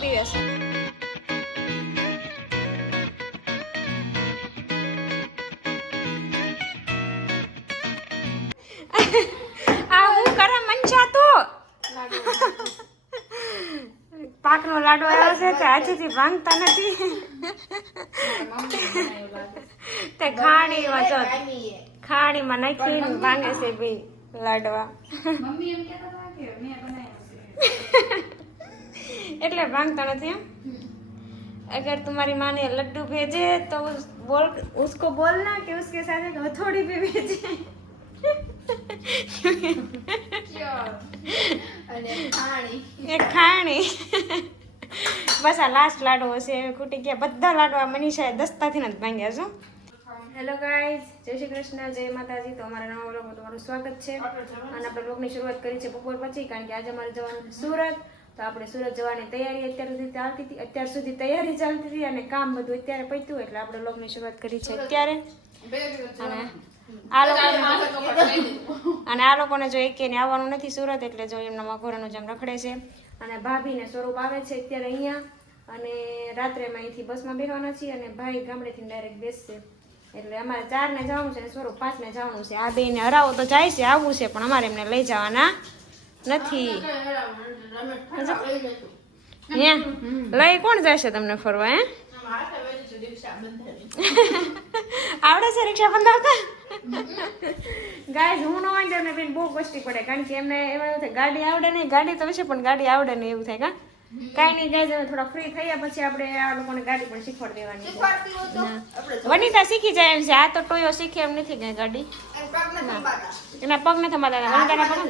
પીવે છે આ હું કરે મંચા તો પાકનો લાડુ આવ્યો છે તે આજથી ભાંગતા નથી? તે ખાણીમાં જો ખાણીમાં નાખીને ભાંગે છે બી લાડવા. મમ્મી એમ કહેતા હતા કે મેં બનાવ્યો છે. એટલે ભાંગતા નથી એમ अगर तुम्हारी माँ ने लड्डू भेजे तो उस बोल उसको बोलना कि उसके साथ एक हथौड़ी भी भेजे અને ખાણી એક ખાણી બસ આ લાસ્ટ લાડવો હશે એ ખૂટી ગયા બધા લાડવા મનીષાએ દસ્તાથી નથી ભાંગ્યા છો હેલો ગાઈઝ જય શ્રી કૃષ્ણ જય માતાજી તો અમારા નવા વ્લોગમાં તમારું સ્વાગત છે અને આપણે વ્લોગની શરૂઆત કરી છે બપોર પછી કારણ કે આજે અમારે જવાનું છે સુરત તો આપણે સુરત જવાની તૈયારી અત્યાર સુધી ચાલતી હતી. અત્યાર સુધી તૈયારી ચાલતી હતી અને કામ બધું અત્યારે પત્યું એટલે આપણે વ્લોગની શરૂઆત કરી છે. અત્યારે અને આ લોકોને અને આ લોકોને જો એકે ને આવવાનું નથી સુરત એટલે જો એમના મગોરાનું જેમ રખડે છે. અને ભાભીને સ્વરૂપ આવે છે અત્યારે અહીંયા. અને રાત્રે અહીંથી બસમાં બેસવાના છીએ અને ભાઈ ગામડેથી ડાયરેક્ટ બેસશે. એટલે અમારે ચાર ને જવાનું છે અને સ્વરૂપ પાંચ ને જવાનું છે. આ બે ને હરાવો તો જાય છે આવવું છે પણ અમારે એમને લઈ જવાના નથી. લઈ કોણ જશે તમને ફરવા હે? આવડે છે રિક્ષા બંધાવતા? ગાય હું ન હોય ને બેન બહુ કષ્ટી પડે કારણ કે એમને એમાં એવું થાય ગાડી આવડે નહીં ગાડી તો છે પણ ગાડી આવડે નહીં એવું થાય કા? કાંઈ નહીં ગાય થોડા ફ્રી થયા પછી આપણે આ લોકોને ગાડી પણ શીખવાડ દેવાની. વનિતા શીખી જાય એમ છે આ તો ટોયો શીખે એમ નથી ગાડી. એના પગ નથી થમાતા વનિતાના પગ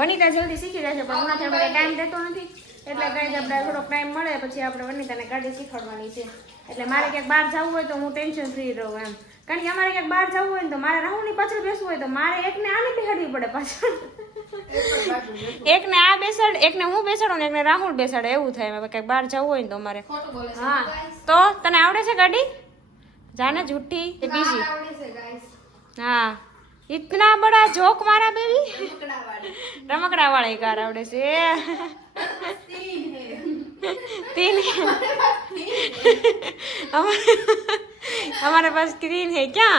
વનિતા જલ્દી શીખી જાય છે પણ ઉનાથી આપણે ટાઈમ દેતો નથી. એટલે કાંઈ આપણે થોડોક ટાઈમ મળે પછી આપણે વનિતાને ગાડી શીખવાડવાની છે. એટલે મારે ક્યાંક બહાર જવું હોય તો હું ટેન્શન ફ્રી રહું એમ. કારણ કે અમારે ક્યાંક બહાર જવું હોય ને તો મારે રાહુલની પાછળ બેસવું હોય તો મારે એકને આને બેસાડવી પડે પાછળ. એકને આ બેસાડ એકને હું બેસાડું ને એકને રાહુલ બેસાડે એવું થાય. હવે ક્યાંક બહાર જવું હોય ને તો મારે હા. તો તને આવડે છે ગાડી? જાને જૂઠી કે બીજી हाँ इतना बड़ा जोक मारा बेबी? रमकड़ा वाले कार आवड़े से। तीन हमारे हमारे पास तीन है क्या?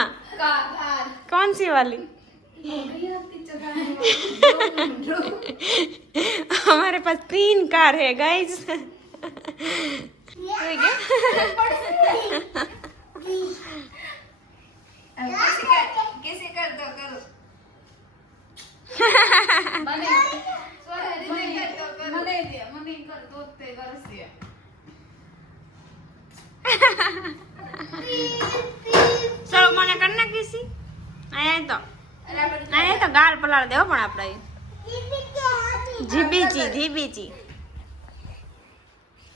कौन सी वाली? हमारे पास तीन कार है गाइस કેસે પલાળ દેવો પણ આપણે જીબીચી જીબીચી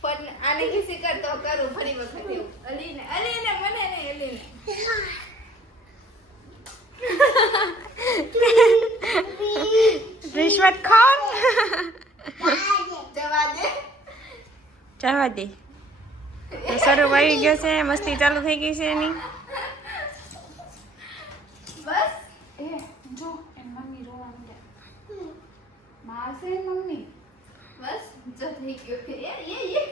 પણ આને કેસે કર તો કરું ફરી વખત એવું. અલીને અલીને મને નહીં અલીને. રિશ્વત ખાન જવા દે. જવા દે. સર આવી ગયો છે મસ્તી ચાલુ થઈ ગઈ છે એની બસ એ જો એન મમ્મી રોવા માંડ્યા મારશે એન મમ્મી બસ જો થઈ ગયો કે એ એ એ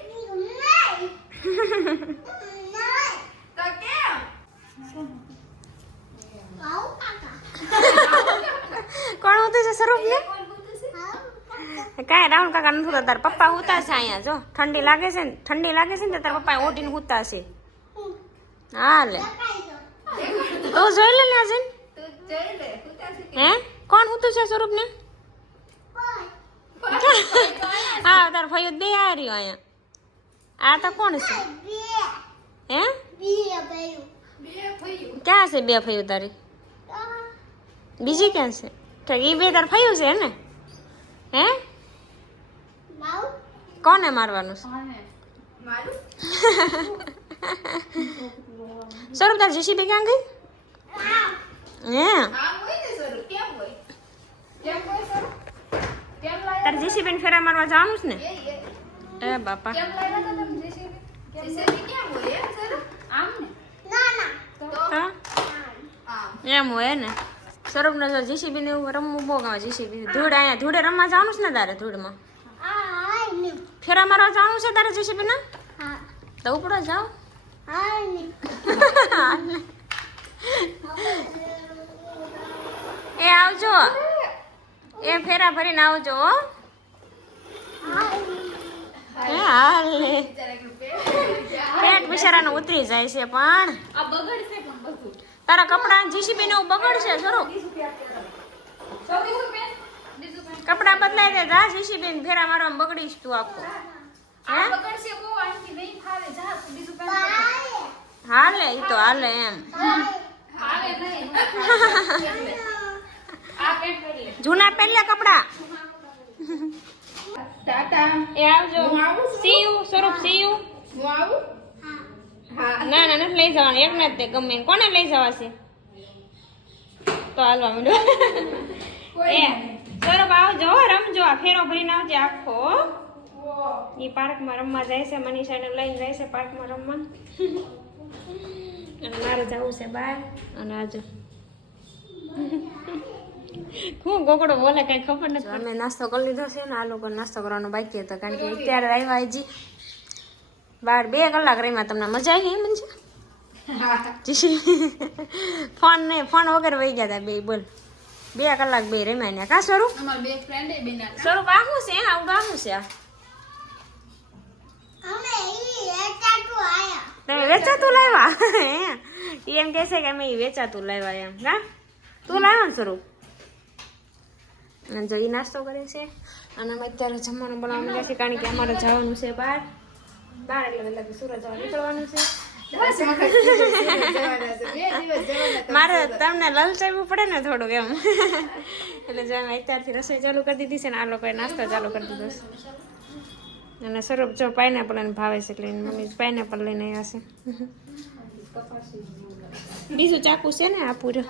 તો કેમ કોણ હોતું છે સ્વરૂપ ને કોણ બોલતું છે કાંઈ રાહુલ કાકા નથી હોતા છે અહીંયા જો. ઠંડી લાગે છે ને ઠંડી લાગે છે ને તો તારા પપ્પા ઓઢીને હુતા છે હા લે. તું જોઈ લે ને આજે. તું જોઈ લે કુતા છે હે? કોણ હુતું છે સ્વરૂપ ને હા તાર ભાઈઓ બે આ રહ્યો અહીંયા. આ તો કોણ છે? હે? ક્યાં છે બે ફયું તારી? બીજી ક્યાં છે? એ બે તાર ફયું છે ને? હે? કોને મારવાનું છે? સ્વરૂપ તાર જેસીબી ક્યાં ગઈ? હે? આમ હોય ને સરું કેમ હોય? કેમ હોય સર કેમ લાવ્યા તાર જેસીબી ને ફેરા મારવા જવાનું છે ને? એ બાપા. એમ સર આમ ને? તો? તો? આમ એમ હોય ને? સ્વરૂપ ને જેસીબી ને એવું રમવું બહુ ગમે. જેસીબી ધૂળ અહીંયા ધૂળે રમવા જવાનું છે ને તારે ધૂળમાં? ફેરા મારવા જવાનું છે તારે જશે બેના હા. તો ઉપડો જાઓ. હા એ આવજો. એ ફેરા ભરીને આવજો હો. પેટ બિચારાનું ઉતરી જાય છે પણ. આ બગડશે પણ બધું. તારા કપડા જીસીબી નું બગડશે ખરું કપડા બદલાઈ દે જા જીસીબી ને ફેરા મારવામાં બગડીશ તું આખો. આ બગડશે બહુ આનથી નહીં ફાવે. જા તું બીજું પેન હાલે ઈ તો હાલે એમ. જૂના પહેલા કપડા. ટાટા. એ આવજો. See you Swaroop see you હું આવું? હા. ના ના નથી લઈ જવાનું. એક ને જ તે ગમે કોને લઈ જવાશે? તો હાલવા માંડો. એ. સ્વરૂપ આવજો રમજો. આ ફેરો ભરીને આવજે આખો. એ પાર્કમાં રમવા જાય છે મનીષાને લઈને જાય છે પાર્કમાં રમવા. અને મારે જવું છે બહાર. અને આજો હું ગોગડો બોલે કઈ ખબર નથી અમે નાસ્તો કરી લીધો છે ને આ લોકો નાસ્તો કરવાનો બાકી હતો કારણ કે અત્યારે આવ્યા હજી. બાર બે કલાક રહીમાં તમને મજા આવી એમ છે જીશી ફોન ને ફોન વગર વહી ગયા હતા બે બોલ. બે કલાક બે રમ્યા ને. કા સ્વરૂપ અમાર બે ફ્રેન્ડ એ બેના સ્વરૂપ આ શું છે? આવું ગામું છે? આ અમે ઈ એટાટુ આયા. તમે વેચાતું લાવ્યા? હે? એમ કહે છે કે અમે ઈ વેચાતું લાવ્યા એમ. હા તું લાવ્યો ને સ્વરૂપ અને જો ઈ નાસ્તો કરે છે. અને અમે અત્યારે જમવાનું બનાવવાનું છે કારણ કે અમારે જવાનું છે બહાર. બહાર એટલે મતલબ સુરત જવા નીકળવાનું છે. મારે તમને લલચાવવું પડે ને થોડુંક એમ. એટલે જો અમે અત્યારથી રસોઈ ચાલુ કરી દીધી છે ને આ લોકોએ નાસ્તો ચાલુ કરી દીધો છે. અને સ્વરૂપ જો પાઇનેપલ એને ભાવે છે એટલે મમ્મી પાઇનેપલ લઈને આવ્યા છે. બીજું ચાકુ છે ને આ પૂરો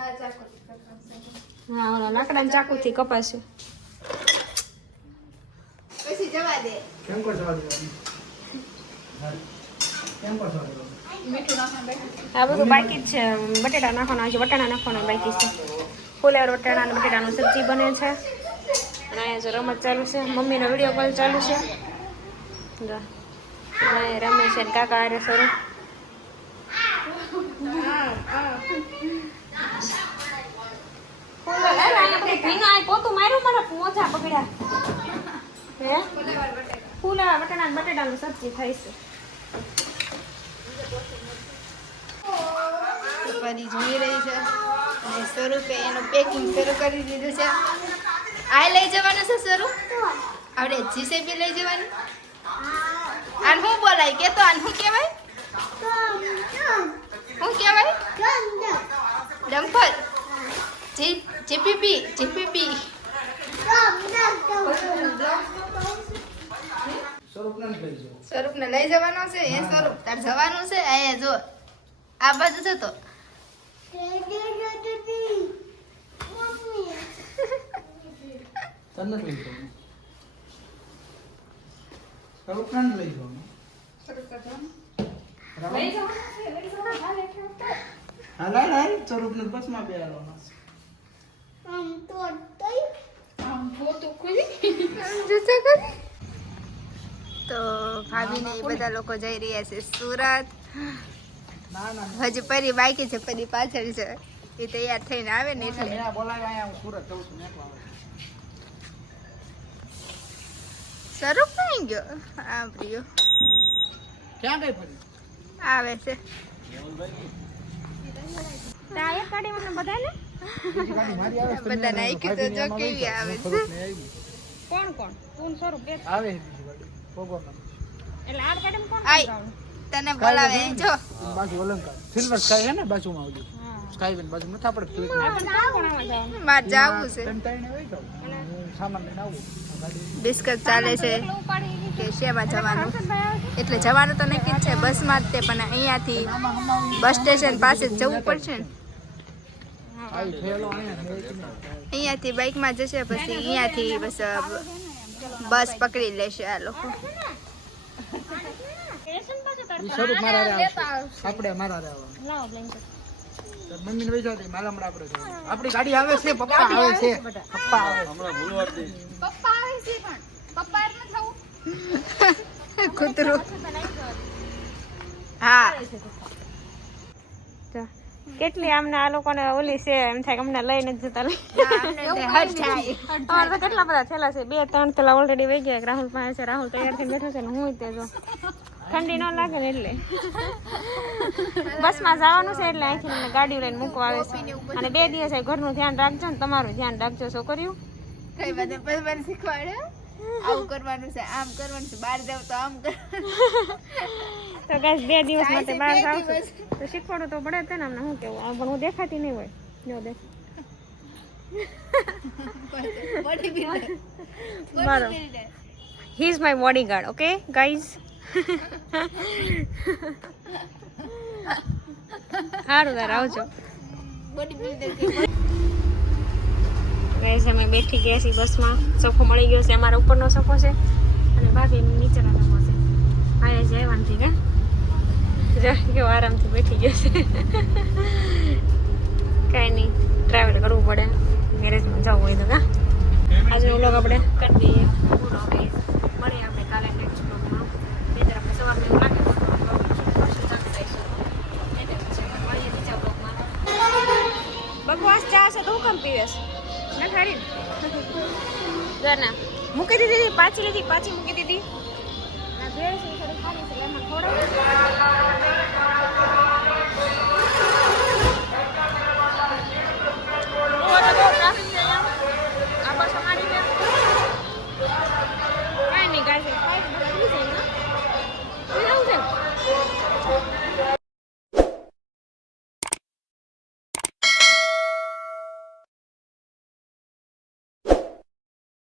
હા ઓલા લાકડાના ચાકુથી કપાસ્યું. પછી જવા દે. કેમ કો જવા દેવાનું કેમ કો આ બધું બાકી જ છે. બટેટા નાખવાના છે, વટાણા નાખવાના બાકી છે. ફુલેર, વટાણા અને બટેટાનું સબ્જી બને છે. અને અહીંયા જો રમત ચાલુ છે. મમ્મીનો વીડિયો કોલ ચાલુ છે. રમે છે કાકા આરે સર પોતું માર્યું મારા મોજા બગડ્યા હે ફૂલેવા બટાણા બટેટાનું સબ્જી થાય છે. પરી જોઈ રહી છે. અને સ્વરૂપે એનું પેકિંગ શરૂ કરી દીધું છે. આ લઈ જવાનું છે સ્વરૂપ? આપણે જીસીબી લઈ જવાનું? આને શું બોલાય? કે તો આને શું કહેવાય? શું કહેવાય? ડમ્પર જી જીપીપી જીપીપી સ્વરૂપને લઈ જવાનો છે એ સ્વરૂપ તાર જવાનું છે અહીંયા જો આ બાજુ છે. તો આમ ફોટો ખુલી જશે સ્વરૂપને જ લઈ જવાનું હાલ હાલ હાલ સ્વરૂપને બસમાં બેહાડવાના છે તો ભાભીને એ બધા લોકો જઈ રહ્યા છે સુરત. ના ના. હજી પરી બાકી છે પરી પાછળ છે. એ તૈયાર થઈને આવે ને એટલે. હું આવે. સ્વરૂપ નહીં ગયો? આ પ્રિયો. ક્યાં ગઈ ફરી? આવે છે. ગાડી મને બધાને? આવે બધાને એનો કીધું જો કેવી. આવે છે. કોણ કોણ? તું સ્વરૂપ આવે એટલે આ ગાડીમાં કોણ તને બોલાવે જો. બાજુ અલંકાર. સિલ્વર સ્કાય છે ને બાજુમાં આવજો. સ્કાય બેન બાજુ નથી આપણે જોઈ જાવું છે. ત્રણ ત્રણે વહી જાઓ. હું સામાન લઈને આવું. આ ગાડી. ડિસ્કસ ચાલે છે કે શેમાં જવાનું? એટલે જવાનું તો નક્કી જ છે બસમાં જ તે પણ અહીંયાથી બસ સ્ટેશન પાસે જ જવું પડશે ને. અહીંયાથી બાઇકમાં જશે પછી અહીંયાથી બસ બસ પકડી લેશે આ લોકો. મારા. આપણે મારા ગાડી આવે છે પપ્પા આવે છે પપ્પા આવે છે. પપ્પા આવે છે પણ. પપ્પા ન થવું. કૂતરું. હા. કેટલી આમને આ લોકોને ઓલી છે એમ થાય કે અમને લઈને જ જતા લઈ હટ જાય. અમારે તો કેટલા બધા થયેલા છે બે ત્રણ થેલા ઓલરેડી વહી ગયા રાહુલ પાસે છે રાહુલ તૈયાર થઈને બેઠો છે ને હું તે જો. ઠંડી ન લાગે ને એટલે. બસમાં જવાનું છે એટલે અહીંથી મને ગાડી લઈને મૂકવા આવે છે. અને બે દિવસ ઘરનું ધ્યાન રાખજો ને તમારું ધ્યાન રાખજો છોકરીઓ. કઈ બધા શીખવાડે. આવું કરવાનું છે આમ કરવાનું છે બહાર જાવ તો આમ કર તો ગાઈસ બે દિવસ માટે બહાર જાવ તો શીખવાડવું તો પડે તને ને અમને શું કેવું? આમ પણ હું દેખાતી નહીં હોય. જો દેખ. Body builder he is my bodyguard okay guys સારું તાર આવજો. બોડી બિલ્ડર ગાઈઝ અમે બેઠી ગયા છીએ બસમાં, સોફો મળી ગયો છે, અમારા ઉપરનો સોફો છે, અને ભાભી નીચેનો સોફો છે. આયા જાય વાંધી કા? જો, કેવો આરામથી બેઠી ગયો છે. કાંઈ નહીં ટ્રાવેલ કરવું પડે. મેરેજમાં જવું હોય તો, કા? આજનો વ્લોગ આપણે કરી દઈએ. પાછી લીધી પાછી મૂકી દીધી.